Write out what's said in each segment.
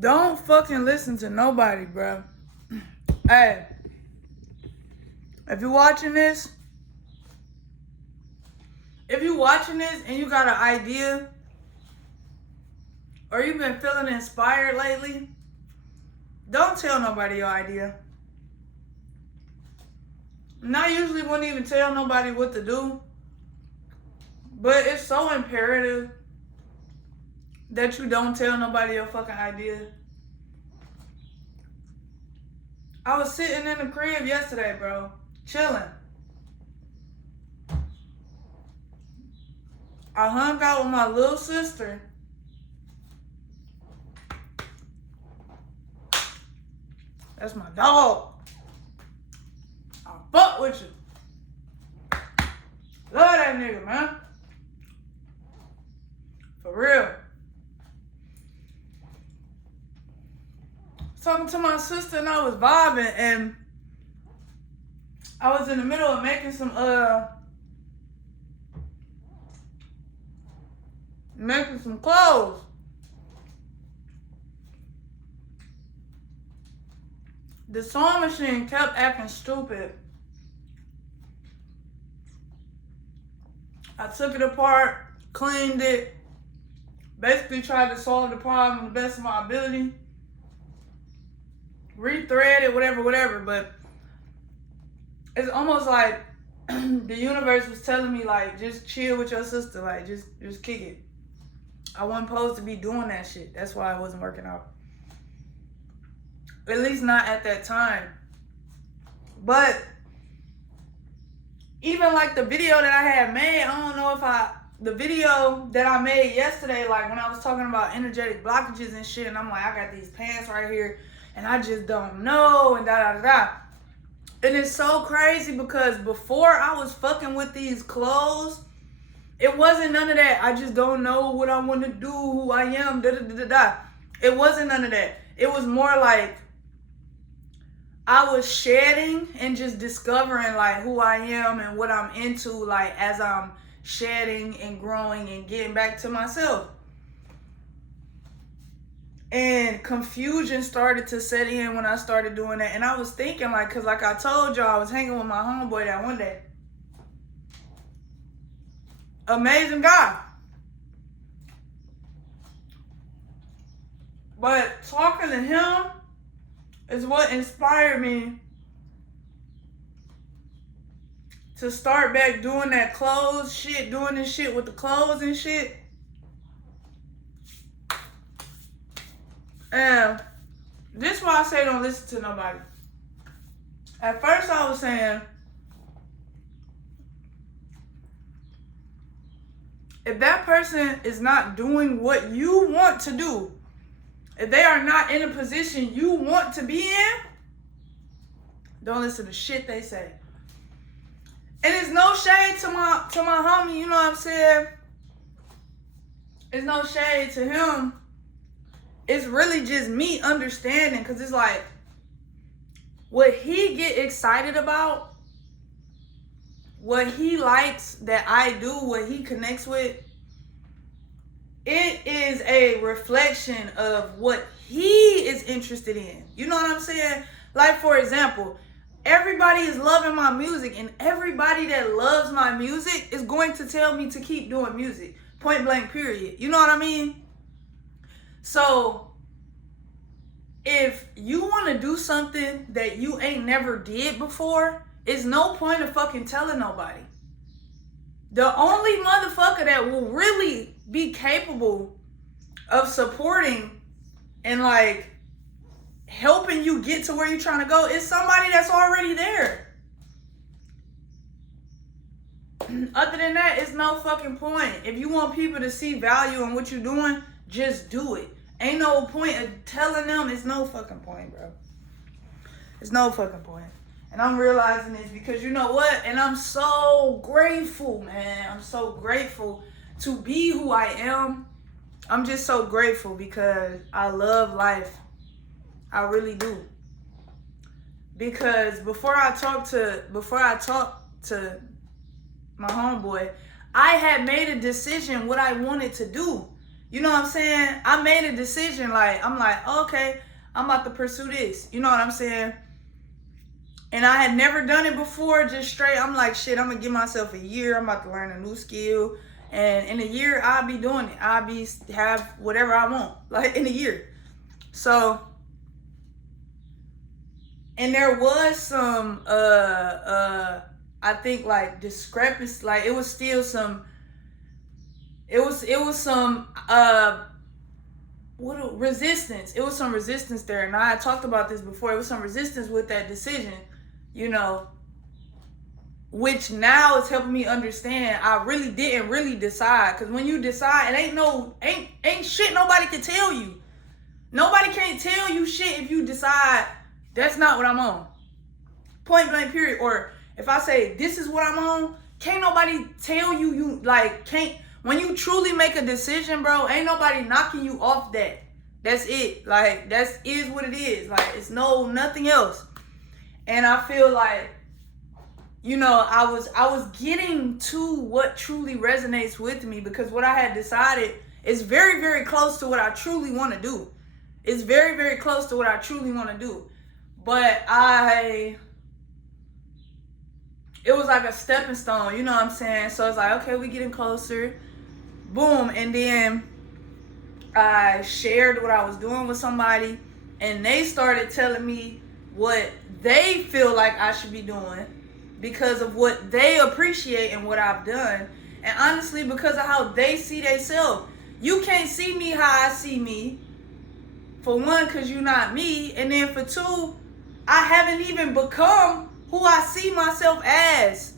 Don't fucking listen to nobody, bro. Hey, if you're watching this, and you got an idea, or you've been feeling inspired lately, don't tell nobody your idea. And I usually wouldn't even tell nobody what to do, but it's so imperative that you don't tell nobody your fucking idea. I was sitting in the crib yesterday, bro, chilling. I hung out with my little sister. That's my dog. I fuck with you. Love that nigga, man. For real. Talking to my sister and I was vibing, and I was in the middle of making some clothes. The sewing machine kept acting stupid. I took it apart, cleaned it, basically tried to solve the problem to the best of my ability. Rethread it, whatever, but it's almost like the universe was telling me, like, just chill with your sister, like, just kick it. I wasn't supposed to be doing that shit. That's why it wasn't working out. At least not at that time. But even like the video that I had made, I don't know if the video that I made yesterday, like when I was talking about energetic blockages and shit, and I'm like, I got these pants right here, and I just don't know, and da. And it's so crazy because before I was fucking with these clothes, it wasn't none of that. I just don't know what I want to do, who I am, da. It wasn't none of that. It was more like I was shedding and just discovering like who I am and what I'm into, like as I'm shedding and growing and getting back to myself. And confusion started to set in when I started doing that. And I was thinking, like, because like I told y'all, I was hanging with my homeboy that one day. Amazing guy. But talking to him is what inspired me to start back doing that clothes shit, doing this shit with the clothes and shit. And this is why I say don't listen to nobody. At first I was saying, if that person is not doing what you want to do, if they are not in a position you want to be in, don't listen to shit they say. And it's no shade to my homie, you know what I'm saying? It's no shade to him. It's really just me understanding, because it's like, what he get excited about, what he likes that I do, what he connects with, it is a reflection of what he is interested in. You know what I'm saying? Like, for example, everybody is loving my music, and everybody that loves my music is going to tell me to keep doing music. Point blank, period. You know what I mean? So if you want to do something that you ain't never did before, it's no point of fucking telling nobody. The only motherfucker that will really be capable of supporting and like helping you get to where you're trying to go is somebody that's already there. Other than that, it's no fucking point. If you want people to see value in what you're doing, just do it. Ain't no point of telling them. It's no fucking point, bro. It's no fucking point. And I'm realizing this because you know what? And I'm so grateful, man. I'm so grateful to be who I am. I'm just so grateful because I love life. I really do. Because before I talked to my homeboy, I had made a decision what I wanted to do. You know what I'm saying? I made a decision. Like, I'm like, okay, I'm about to pursue this. You know what I'm saying? And I had never done it before, just straight. I'm like, shit, I'm gonna give myself a year. I'm about to learn a new skill. And in a year, I'll be doing it. Have whatever I want, like in a year. So, and there was some, I think like discrepancy, like it was still some, it was some, resistance. It was some resistance there. And I had talked about this before. It was some resistance with that decision, you know, which now is helping me understand I really didn't really decide. Because when you decide, it ain't shit nobody can tell you. Nobody can't tell you shit if you decide that's not what I'm on. Point blank period. Or if I say this is what I'm on, can't nobody tell you can't. When you truly make a decision, bro, ain't nobody knocking you off that. That's it. Like, that is what it is. Like, it's nothing else. And I feel like, you know, I was getting to what truly resonates with me, because what I had decided is very, very close to what I truly want to do. It's very, very close to what I truly want to do. But it was like a stepping stone, you know what I'm saying? So it's like, okay, we getting closer. Boom. And then I shared what I was doing with somebody, and they started telling me what they feel like I should be doing because of what they appreciate and what I've done. And honestly, because of how they see themselves. You can't see me how I see me. For one, because you're not me. And then for two, I haven't even become who I see myself as.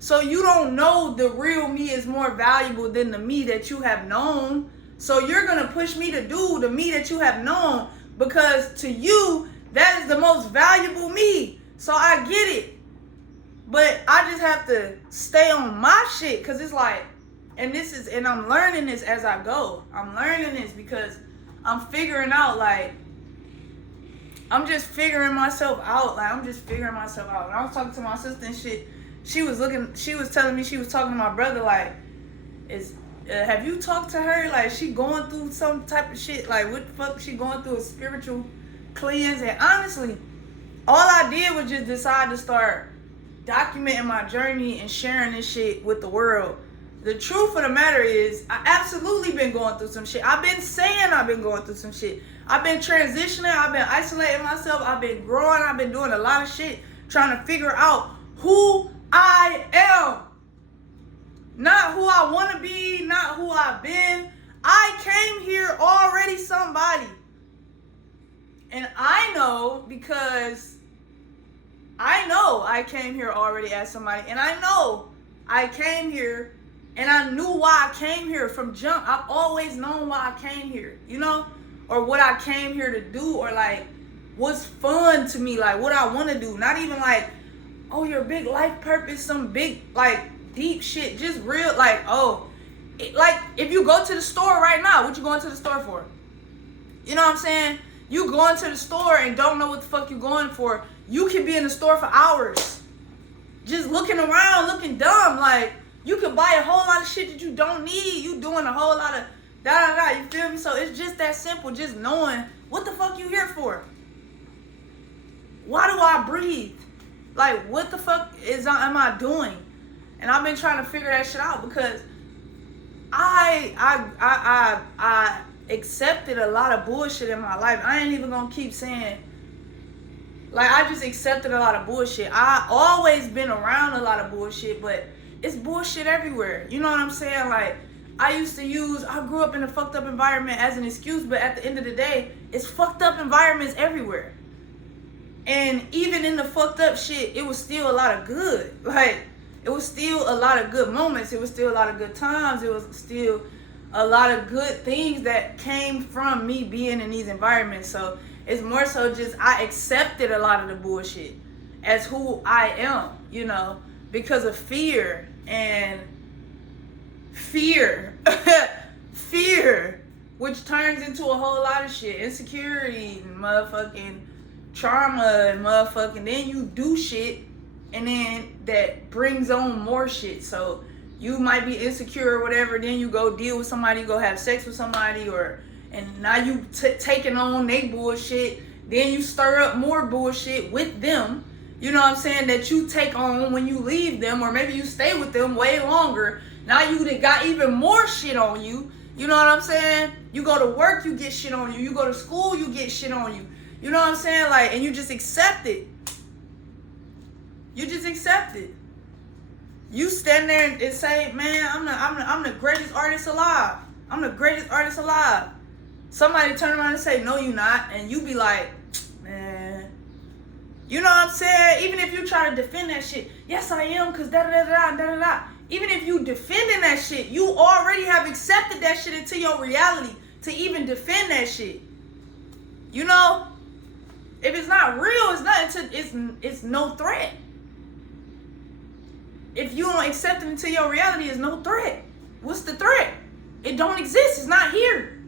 So you don't know the real me is more valuable than the me that you have known. So you're going to push me to do the me that you have known, because to you, that is the most valuable me. So I get it. But I just have to stay on my shit, because it's like, and I'm learning this as I go. I'm learning this because I'm figuring out, like, I'm just figuring myself out. Like, I'm just figuring myself out. When I was talking to my sister and shit, she was telling me she was talking to my brother, like, have you talked to her? Like, she going through some type of shit? Like, what the fuck she going through? A spiritual cleanse? And honestly, all I did was just decide to start documenting my journey and sharing this shit with the world. The truth of the matter is, I absolutely been going through some shit. I've been saying I've been going through some shit. I've been transitioning. I've been isolating myself. I've been growing. I've been doing a lot of shit trying to figure out who I am. Not who I want to be. Not who I've been. I came here already somebody. And I know, because I know I came here already as somebody. And I know I came here and I knew why I came here from jump. I've always known why I came here, you know? Or what I came here to do, or like what's fun to me, like what I want to do. Not even like, oh, your big life purpose, some big like deep shit. Just real, like, like if you go to the store right now, what you going to the store for? You know what I'm saying? You going to the store and don't know what the fuck you going for. You can be in the store for hours, just looking around, looking dumb. Like, you could buy a whole lot of shit that you don't need. You doing a whole lot of you feel me? So it's just that simple, just knowing what the fuck you here for. Why do I breathe? Like, what the fuck am I doing? And I've been trying to figure that shit out, because I accepted a lot of bullshit in my life. I ain't even gonna keep saying, like, I just accepted a lot of bullshit. I always been around a lot of bullshit, but it's bullshit everywhere. You know what I'm saying? Like, I grew up in a fucked up environment as an excuse, but at the end of the day, it's fucked up environments everywhere. And even in the fucked up shit, it was still a lot of good. Like, it was still a lot of good moments. It was still a lot of good times. It was still a lot of good things that came from me being in these environments. So it's more so just I accepted a lot of the bullshit as who I am, you know, because of fear, which turns into a whole lot of shit. Insecurity, motherfucking trauma, and motherfucking, then you do shit, and then that brings on more shit. So you might be insecure or whatever, then you go deal with somebody, go have sex with somebody, and now you taking on they bullshit, then you stir up more bullshit with them, you know what I'm saying, that you take on when you leave them, or maybe you stay with them way longer. Now you got even more shit on you, you know what I'm saying? You go to work, you get shit on you. You go to school, you get shit on you. You know what I'm saying? Like, and you just accept it. You just accept it. You stand there and say, man, I'm the greatest artist alive. I'm the greatest artist alive. Somebody turn around and say, no, you not. And you be like, man. You know what I'm saying? Even if you try to defend that shit, yes, I am, because da-da-da-da-da-da-da. Even if you defending that shit, you already have accepted that shit into your reality to even defend that shit. You know? If it's not real, it's no threat. If you don't accept it into your reality, it's no threat. What's the threat? It don't exist. It's not here.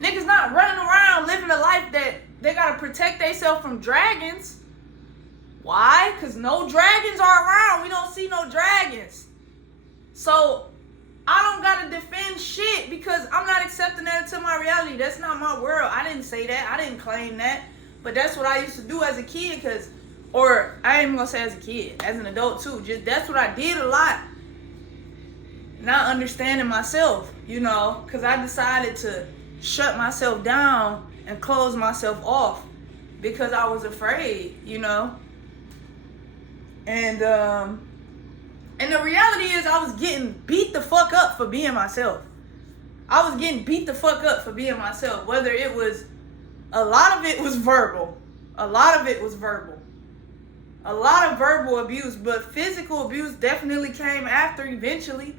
Niggas not running around living a life that they gotta protect themselves from dragons. Why? Because no dragons are around. We don't see no dragons. So I don't gotta defend shit because I'm not accepting that into my reality. That's not my world. I didn't say that. I didn't claim that. But that's what I used to do as a kid, or I ain't even gonna say as a kid, as an adult too. Just that's what I did a lot. Not understanding myself, you know, because I decided to shut myself down and close myself off because I was afraid, you know. And the reality is I was getting beat the fuck up for being myself. I was getting beat the fuck up for being myself. Whether it was, a lot of it was verbal. A lot of it was verbal. A lot of verbal abuse, but physical abuse definitely came after eventually.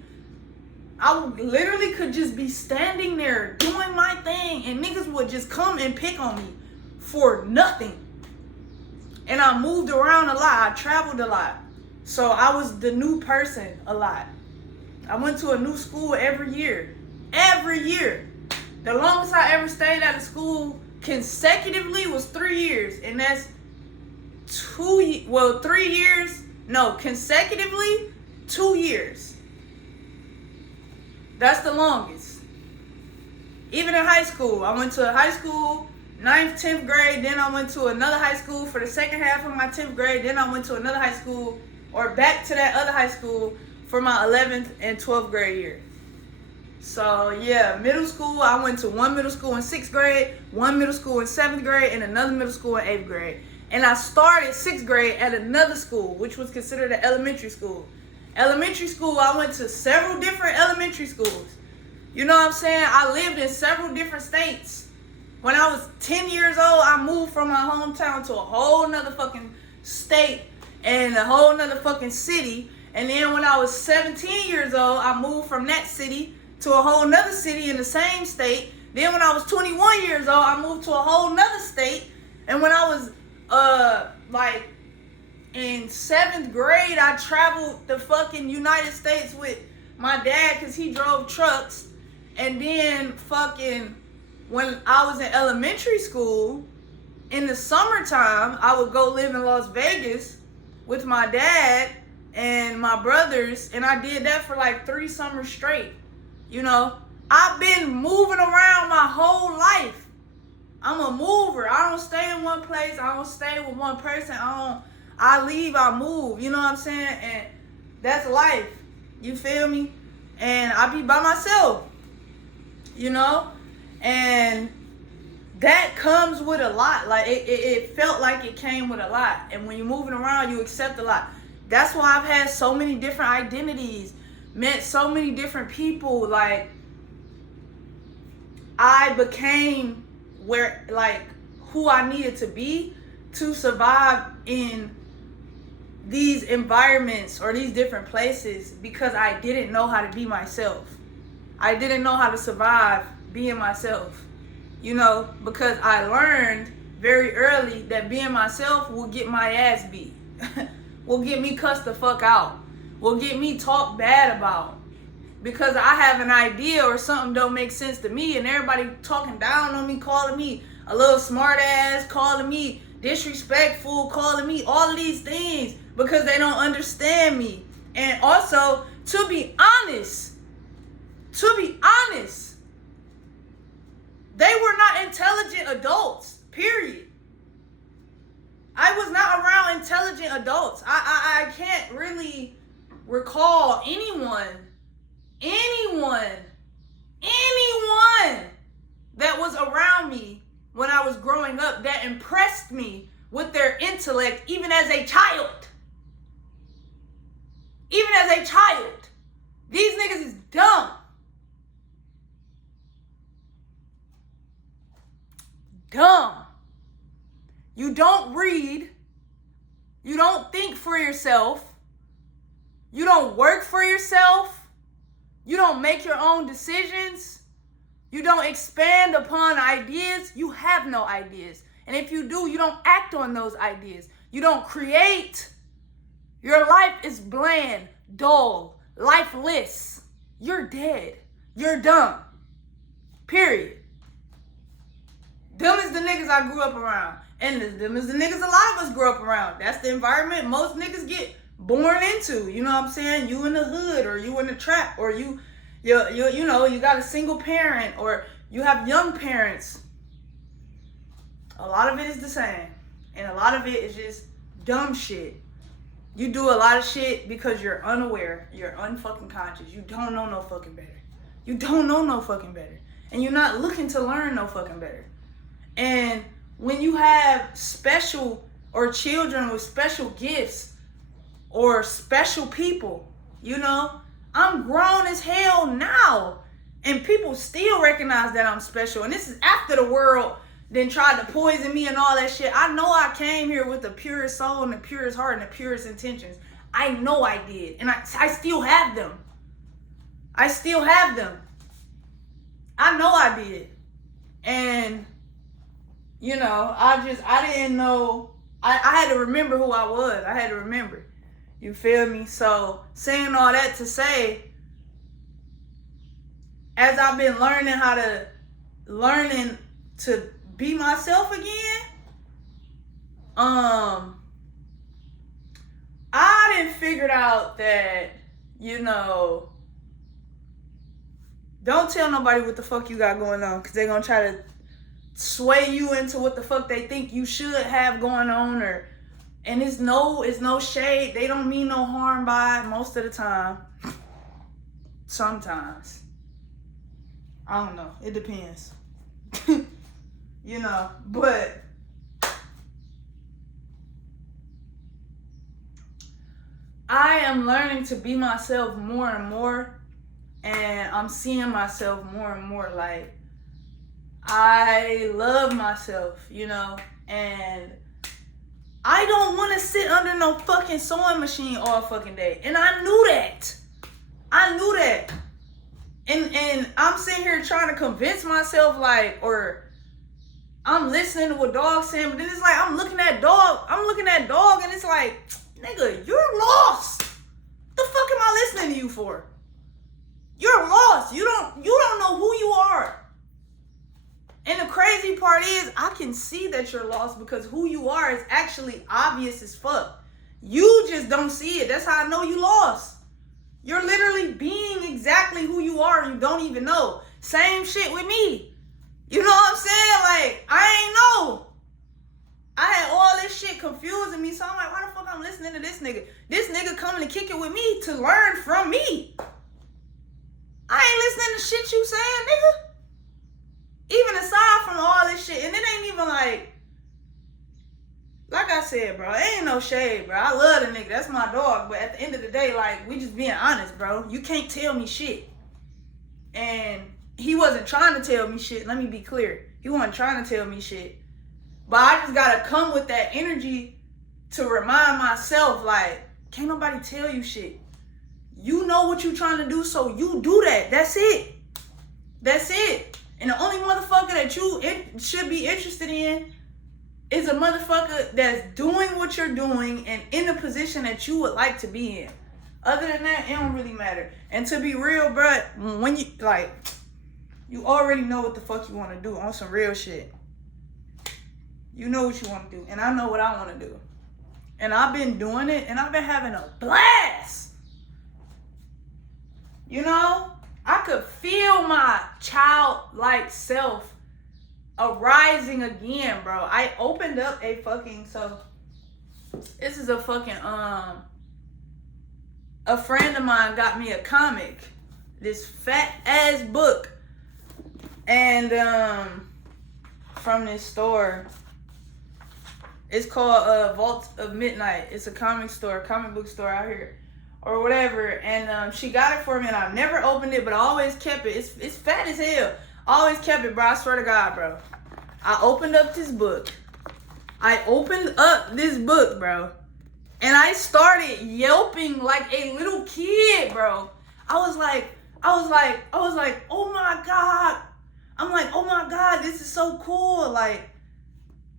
I literally could just be standing there doing my thing and niggas would just come and pick on me for nothing. And I moved around a lot. I traveled a lot. So I was the new person a lot. I went to a new school every year. Every year. The longest I ever stayed at a school consecutively was 3 years. And that's 3 years. No, consecutively 2 years. That's the longest. Even in high school. I went to a high school 9th, 10th grade, then I went to another high school for the second half of my 10th grade, then I went to another high school, or back to that other high school for my 11th and 12th grade year. So yeah, middle school, I went to one middle school in 6th grade, one middle school in 7th grade, and another middle school in 8th grade. And I started 6th grade at another school, which was considered an elementary school. Elementary school, I went to several different elementary schools. You know what I'm saying? I lived in several different states. When I was 10 years old, I moved from my hometown to a whole nother fucking state and a whole nother fucking city. And then when I was 17 years old, I moved from that city to a whole nother city in the same state. Then when I was 21 years old, I moved to a whole nother state. And when I was like in 7th grade, I traveled the fucking United States with my dad because he drove trucks. And then fucking when I was in elementary school, in the summertime, I would go live in Las Vegas with my dad and my brothers, and I did that for like 3 summers straight. You know, I've been moving around my whole life. I'm a mover. I don't stay in one place. I don't stay with one person. I leave, I move. You know what I'm saying? And that's life. You feel me? And I be by myself. You know? And that comes with a lot. Like it felt like it came with a lot. And when you're moving around, you accept a lot. That's why I've had so many different identities, met so many different people. Like I became who I needed to be to survive in these environments or these different places because I didn't know how to be myself. I didn't know how to survive being myself, you know, because I learned very early that being myself will get my ass beat, will get me cussed the fuck out, will get me talked bad about, because I have an idea or something don't make sense to me and everybody talking down on me, calling me a little smart ass, calling me disrespectful, calling me all of these things because they don't understand me. And also To be honest, they were not intelligent adults, period. I was not around intelligent adults. I can't really recall anyone that was around me when I was growing up that impressed me with their intellect, even as a child. Even as a child. These niggas is dumb. Dumb. You don't read. You don't think for yourself. You don't work for yourself. You don't make your own decisions. You don't expand upon ideas. You have no ideas. And if you do, you don't act on those ideas. You don't create. Your life is bland, dull, lifeless. You're dead. You're dumb. Period. Them is the niggas I grew up around. And them is the niggas a lot of us grew up around. That's the environment most niggas get born into. You know what I'm saying? You in the hood, or you in the trap, or you know, you got a single parent, or you have young parents. A lot of it is the same. And a lot of it is just dumb shit. You do a lot of shit because you're unaware. You're unfucking conscious. You don't know no fucking better. You don't know no fucking better. And you're not looking to learn no fucking better. And when you have special or children with special gifts or special people, you know, I'm grown as hell now. And people still recognize that I'm special. And this is after the world then tried to poison me and all that shit. I know I came here with the purest soul and the purest heart and the purest intentions. I know I did. And I still have them. I still have them. I know I did. And, you know, I didn't know. I had to remember who I was. I had to remember. You feel me? So, saying all that to say, as I've been learning to be myself again, I done figured out that, you know, don't tell nobody what the fuck you got going on, because they're gonna try to sway you into what the fuck they think you should have going on, and it's no shade. They don't mean no harm by it most of the time. Sometimes. I don't know. It depends. You know, but I am learning to be myself more and more, and I'm seeing myself more and more. Like, I love myself, you know, and I don't want to sit under no fucking sewing machine all fucking day. And I knew that. And I'm sitting here trying to convince myself, like, or I'm listening to what Dog's saying, but then it's like I'm looking at Dog, and it's like, nigga, you're lost. What the fuck am I listening to you for? You're lost. You don't know who you are. And the crazy part is, I can see that you're lost because who you are is actually obvious as fuck. You just don't see it. That's how I know you lost. You're literally being exactly who you are and you don't even know. Same shit with me. You know what I'm saying? Like, I ain't know. I had all this shit confusing me, so I'm like, why the fuck I'm listening to this nigga? This nigga coming to kick it with me to learn from me. I ain't listening to shit you saying, nigga. Even aside from all this shit, and it ain't even like I said, bro, it ain't no shade, bro. I love the nigga. That's my dog. But at the end of the day, like, we just being honest, bro. You can't tell me shit. And he wasn't trying to tell me shit. Let me be clear. He wasn't trying to tell me shit. But I just gotta come with that energy to remind myself, like, can't nobody tell you shit. You know what you trying to do, so you do that. That's it. That's it. And the only motherfucker that you should be interested in is a motherfucker that's doing what you're doing and in the position that you would like to be in. Other than that, it don't really matter. And to be real, bruh, when you, like, you already know what the fuck you want to do on some real shit. You know what you want to do. And I know what I want to do. And I've been doing it, and I've been having a blast. You know? I could feel my childlike self arising again, bro. I opened up a fucking, so this is a fucking, a friend of mine got me a comic, this fat ass book, and from this store. It's called Vault of Midnight. It's a comic book store out here, or whatever. And she got it for me, and I've never opened it, but I always kept it. It's fat as hell. I always kept it, bro. I swear to God, bro. I opened up this book, bro, and I started yelping like a little kid, bro. I was like, oh my God. I'm like, oh my God, this is so cool. Like,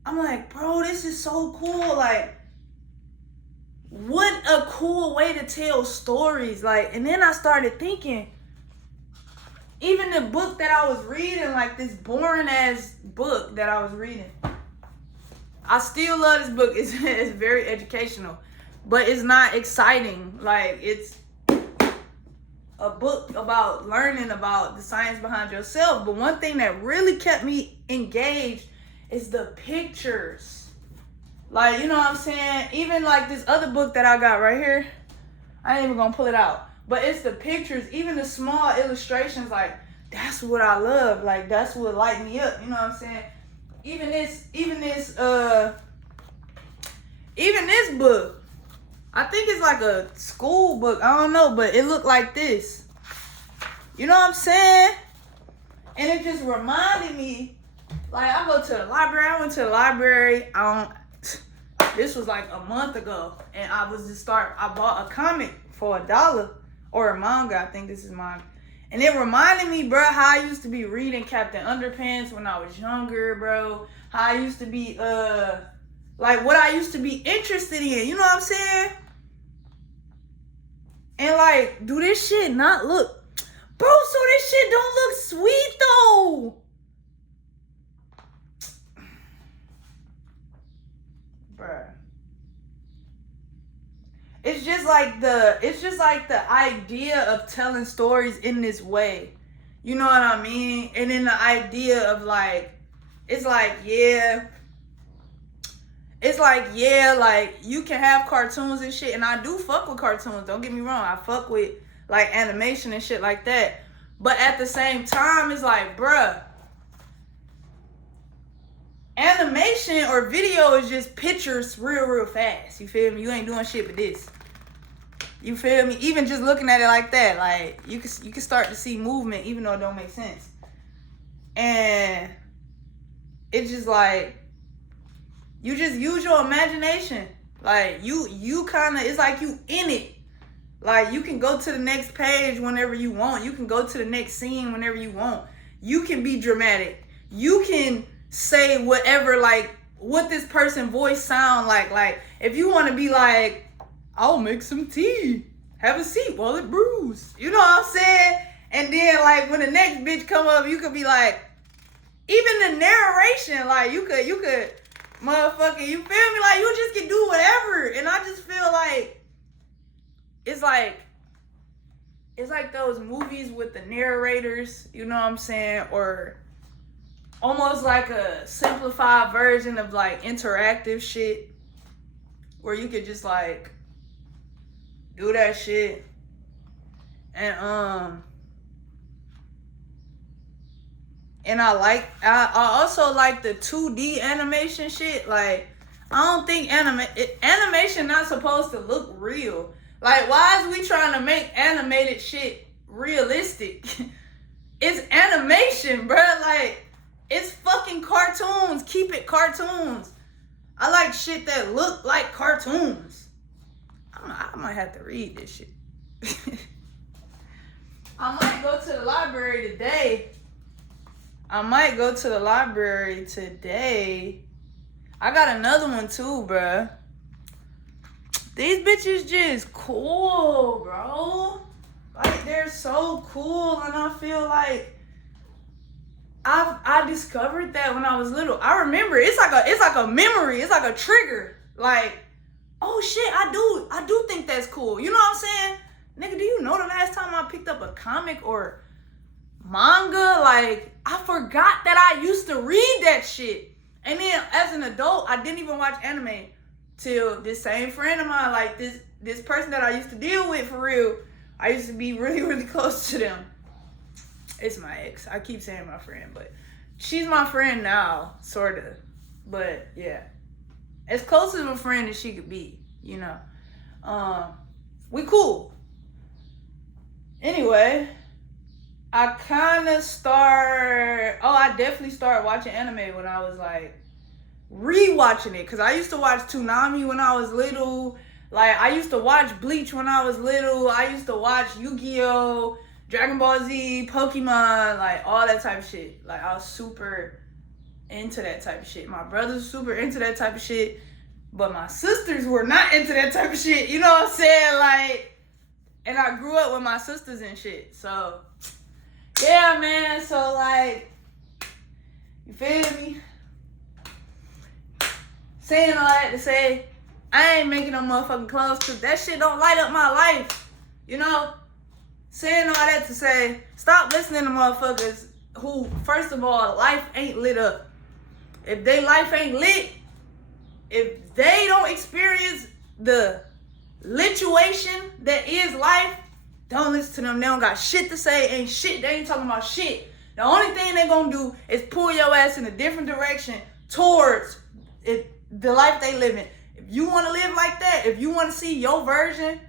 I'm like, bro, this is so cool. Like, what a cool way to tell stories. Like, and then I started thinking, even the book that I was reading, like this boring ass book that I was reading, I still love this book. It's very educational, but it's not exciting. Like, it's a book about learning about the science behind yourself. But one thing that really kept me engaged is the pictures. Like, you know what I'm saying? Even like this other book that I got right here, I ain't even gonna pull it out, but it's the pictures, even the small illustrations. Like, that's what I love. Like, that's what light me up. You know what I'm saying? Even this book, I think it's like a school book. I don't know, but it looked like this. You know what I'm saying? And it just reminded me, like, I go to the library. I went to the library. This was like a month ago, and I bought a comic for $1 or a manga. I think this is mine. And it reminded me, bro, how I used to be reading Captain Underpants when I was younger, bro. How I used to be, like, what I used to be interested in. You know what I'm saying? And, like, do this shit not look... Bro, so this shit don't look sweet, though. Bruh. It's just like the idea of telling stories in this way. You know what I mean? And then the idea of, like, it's like, yeah, like, you can have cartoons and shit, and I do fuck with cartoons, don't get me wrong. I fuck with, like, animation and shit like that. But at the same time, it's like, bruh, animation or video is just pictures real fast. You feel me? You ain't doing shit but this. You feel me? Even just looking at it like that, like, you can start to see movement even though it don't make sense. And it's just like, you just use your imagination. Like, you kind of, it's like you in it. Like, you can go to the next page whenever you want. You can go to the next scene whenever you want. You can be dramatic. You can say whatever, like, what this person's voice sound like. Like, if you want to be like, I'll make some tea. Have a seat while it brews. You know what I'm saying? And then, like, when the next bitch come up, you could be like, even the narration, like, you could, motherfucker, you feel me? Like, you just can do whatever. And I just feel like, it's like those movies with the narrators, you know what I'm saying? Or almost like a simplified version of, like, interactive shit where you could just, like, do that shit. And I also like the 2D animation shit. Like, I don't think animation not supposed to look real. Like, why is we trying to make animated shit realistic? It's animation, bruh. Like, it's fucking cartoons. Keep it cartoons. I like shit that look like cartoons. I might have to read this shit. I might go to the library today. I got another one too, bruh. These bitches just cool, bro. Like, they're so cool, and I feel like I discovered that when I was little. I remember it's like a memory. It's like a trigger. Like, oh shit, I do think that's cool. You know what I'm saying? Nigga, do you know the last time I picked up a comic or manga? Like, I forgot that I used to read that shit. And then as an adult, I didn't even watch anime till this same friend of mine, like this person that I used to deal with for real. I used to be really, really close to them. It's my ex. I keep saying my friend, but she's my friend now, sort of. But yeah, as close of a friend as she could be, you know. We cool. Anyway, I definitely started watching anime when I was like rewatching it, because I used to watch Toonami when I was little. Like, I used to watch Bleach when I was little. I used to watch Yu-Gi-Oh, Dragon Ball Z, Pokemon, like all that type of shit. Like, I was super into that type of shit. My brothers were super into that type of shit, but my sisters were not into that type of shit. You know what I'm saying? Like, and I grew up with my sisters and shit. So, yeah, man. So, like, you feel me? Saying all that to say, I ain't making no motherfucking clothes because that shit don't light up my life. You know? Saying all that to say, stop listening to motherfuckers who, first of all, life ain't lit up. If they life ain't lit, if they don't experience the lituation that is life, don't listen to them. They don't got shit to say, ain't shit. They ain't talking about shit. The only thing they gonna do is pull your ass in a different direction towards the life they living. If you want to live like that, if you want to see your version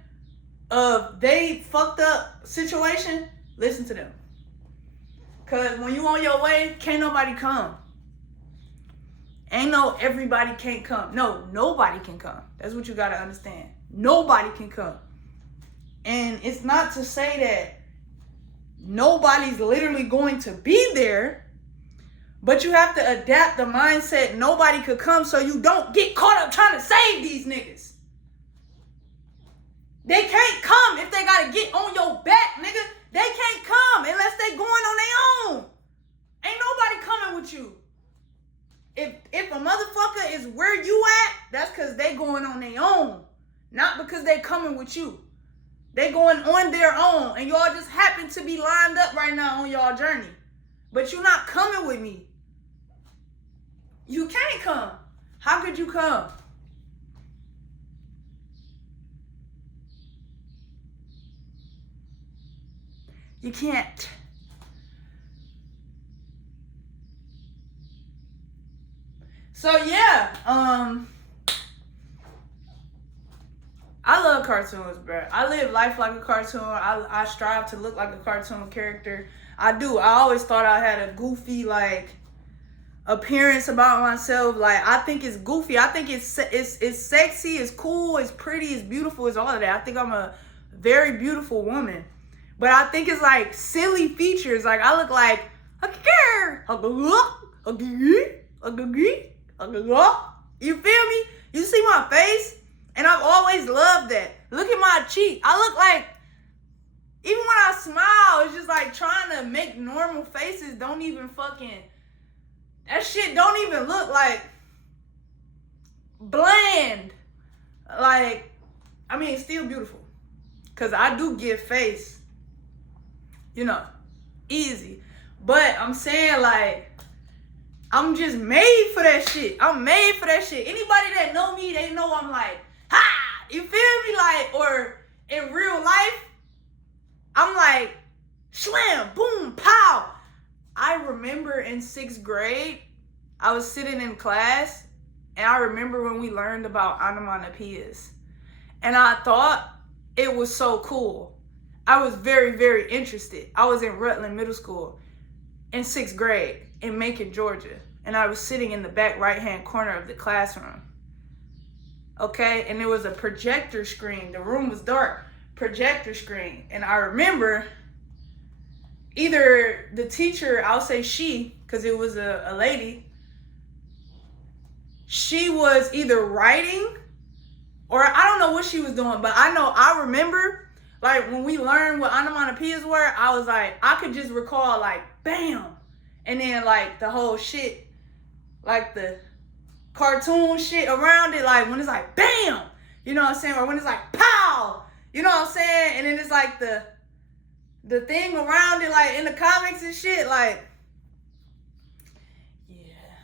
of they fucked up situation, listen to them. Because when you on your way, can't nobody come. Ain't no everybody can't come. No, nobody can come. That's what you got to understand. Nobody can come. And it's not to say that nobody's literally going to be there, but you have to adapt the mindset nobody could come so you don't get caught up trying to save these niggas. They can't come if they gotta get on your back, nigga. They can't come unless they going on their own. Ain't nobody coming with you. If a motherfucker is where you at, that's because they going on their own. Not because they coming with you. They going on their own. And y'all just happen to be lined up right now on y'all journey. But you not coming with me. You can't come. How could you come? You can't. So yeah, I love cartoons, bro. I live life like a cartoon. I strive to look like a cartoon character. I do. I always thought I had a goofy, like, appearance about myself. Like, I think it's goofy. I think it's sexy, it's cool, it's pretty, it's beautiful, it's all of that. I think I'm a very beautiful woman. But I think it's like silly features. Like, I look like you feel me? You see my face? And I've always loved that. Look at my cheek. I look like, even when I smile, it's just like trying to make normal faces don't even fucking, that shit don't even look like bland. Like, I mean, it's still beautiful. Because I do give face, you know, easy. But I'm saying, like, I'm just made for that shit. I'm made for that shit. Anybody that know me, they know I'm like, ha! You feel me? Like, or in real life, I'm like, slam, boom, pow. I remember in 6th grade, I was sitting in class, and I remember when we learned about onomatopoeias. And I thought it was so cool. I was very, very interested. I was in Rutland Middle School in 6th grade in Macon, Georgia. And I was sitting in the back right-hand corner of the classroom. Okay? And there was a projector screen. The room was dark. Projector screen. And I remember either the teacher, I'll say she, because it was a lady, she was either writing or I don't know what she was doing, but I remember, like, when we learned what onomatopoeias were, I was like, I could just recall, like, bam. And then, like, the whole shit, like the cartoon shit around it, like when it's like, bam, you know what I'm saying? Or when it's like, pow, You know what I'm saying? And then it's like the thing around it, like in the comics and shit, like, yeah.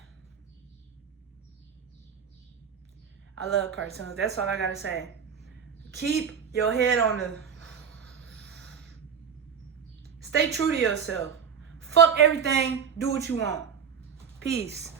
I love cartoons. That's all I gotta say. Keep your head on the... Stay true to yourself. Fuck everything. Do what you want. Peace.